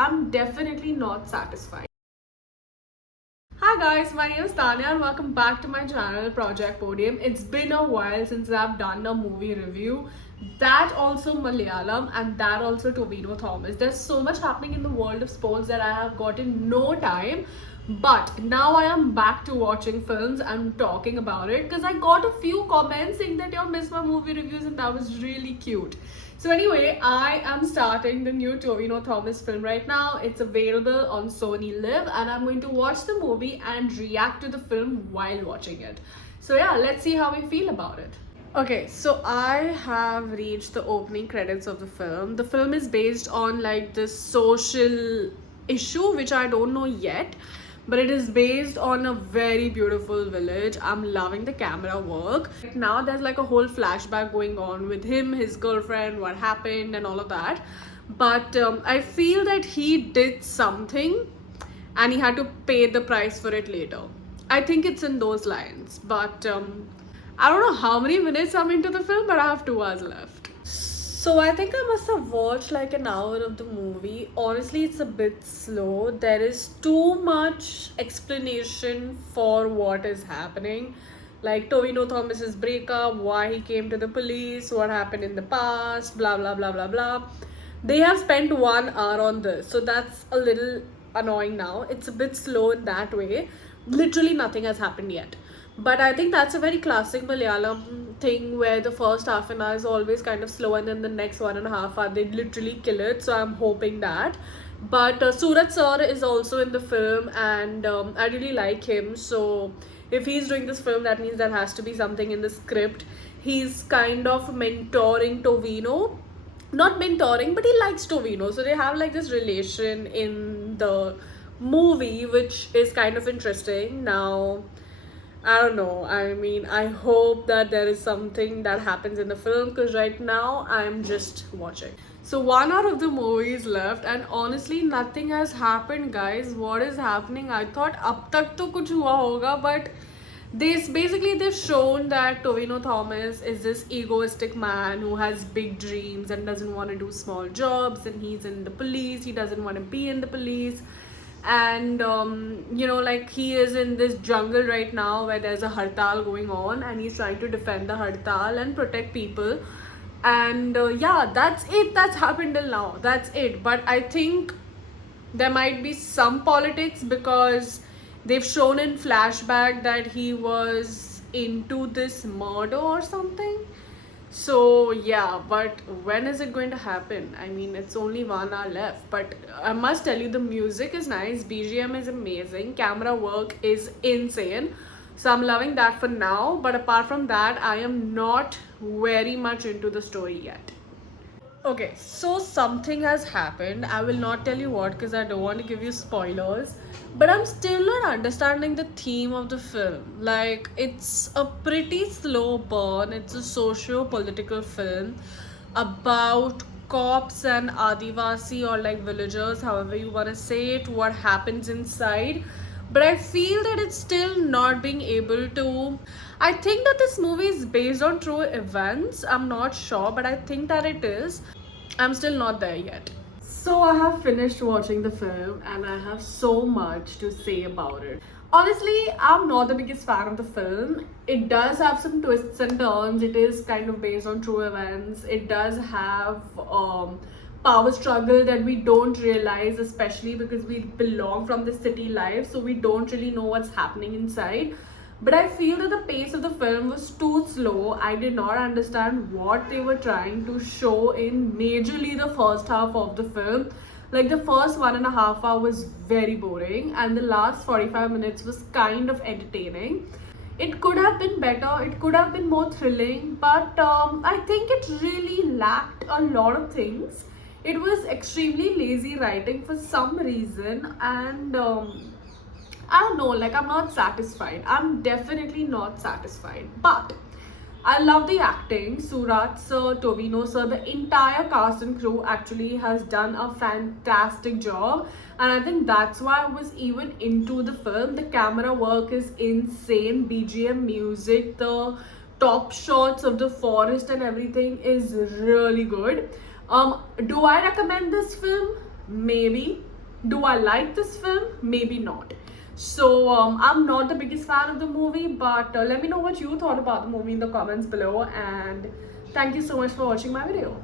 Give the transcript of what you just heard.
I'm definitely not satisfied. Hi guys, my name is Tanya and welcome back to my channel Project Podium. It's been a while since I've done a movie review, that also Malayalam and that also Tovino Thomas. There's so much happening in the world of sports that I have gotten no time, but now I am back to watching films and talking about it because I got a few comments saying that you missed my movie reviews and that was really cute. So anyway, I am starting the new Tovino Thomas film right now. It's available on Sony Live and I'm going to watch the movie and react to the film while watching it. So yeah, let's see how we feel about it. Okay, so I have reached the opening credits of the film. The film is based on like this social issue which I don't know yet, but it is based on a very beautiful village. I'm loving the camera work. Now there's like a whole flashback going on with him, his girlfriend, what happened and all of that. But I feel that he did something and he had to pay the price for it later. I think it's in those lines, but I don't know how many minutes I'm into the film, but I have 2 hours left. So I think I must have watched like an hour of the movie. Honestly, it's a bit slow. There is too much explanation for what is happening. Like Tovino Thomas's breakup, why he came to the police, what happened in the past, blah blah blah blah blah. They have spent 1 hour on this, so that's a little annoying now. It's a bit slow in that way. Literally nothing has happened yet. But I think that's a very classic Malayalam thing where the first half an hour is always kind of slow and then the next 1.5 hours they literally kill it. So I'm hoping that. But Surat Sir is also in the film and I really like him. So if he's doing this film, that means there has to be something in the script. He's kind of mentoring Tovino. Not mentoring, but he likes Tovino. So they have like this relation in the movie, which is kind of interesting. Now, I don't know. I mean, I hope that there is something that happens in the film because right now I'm just watching. So 1 hour of the movie is left and honestly nothing has happened, guys. What is happening? I thought ab tak to kuch hua hoga, but they've shown that Tovino Thomas is this egoistic man who has big dreams and doesn't want to do small jobs, and he's in the police. He doesn't want to be in the police, and like he is in this jungle right now where there's a hartal going on and he's trying to defend the hartal and protect people. And yeah, that's it. That's happened till now. That's it. But I think there might be some politics because they've shown in flashback that he was into this murder or something. So yeah, but when is it going to happen? I mean, it's only 1 hour left, but I must tell you the music is nice, BGM is amazing, camera work is insane. So I'm loving that for now, but apart from that, I am not very much into the story yet. Okay, so something has happened. I will not tell you what because I don't want to give you spoilers. But I'm still not understanding the theme of the film. Like, it's a pretty slow burn. It's a socio-political film about cops and Adivasi or like villagers, however you want to say it, what happens inside. But I feel that it's still not being able to. I think that this movie is based on true events. I'm not sure, but I think that it is. I'm still not there yet. So I have finished watching the film and I have so much to say about it. Honestly, I'm not the biggest fan of the film. It does have some twists and turns. It is kind of based on true events. It does have power struggle that we don't realize, especially because we belong from the city life, so we don't really know what's happening inside. But I feel that the pace of the film was too slow. I did not understand what they were trying to show in majorly the first half of the film. Like the first 1.5 hours was very boring and the last 45 minutes was kind of entertaining. It could have been better, it could have been more thrilling, but I think it really lacked a lot of things. It was extremely lazy writing for some reason, and I don't know, like I'm not satisfied. I'm definitely not satisfied. But I love the acting. Surat sir, Tovino sir, the entire cast and crew actually has done a fantastic job. And I think that's why I was even into the film. The camera work is insane. BGM music, the top shots of the forest and everything is really good. Do I recommend this film? Maybe. Do I like this film? Maybe not. So I'm not the biggest fan of the movie, but let me know what you thought about the movie in the comments below, and thank you so much for watching my video.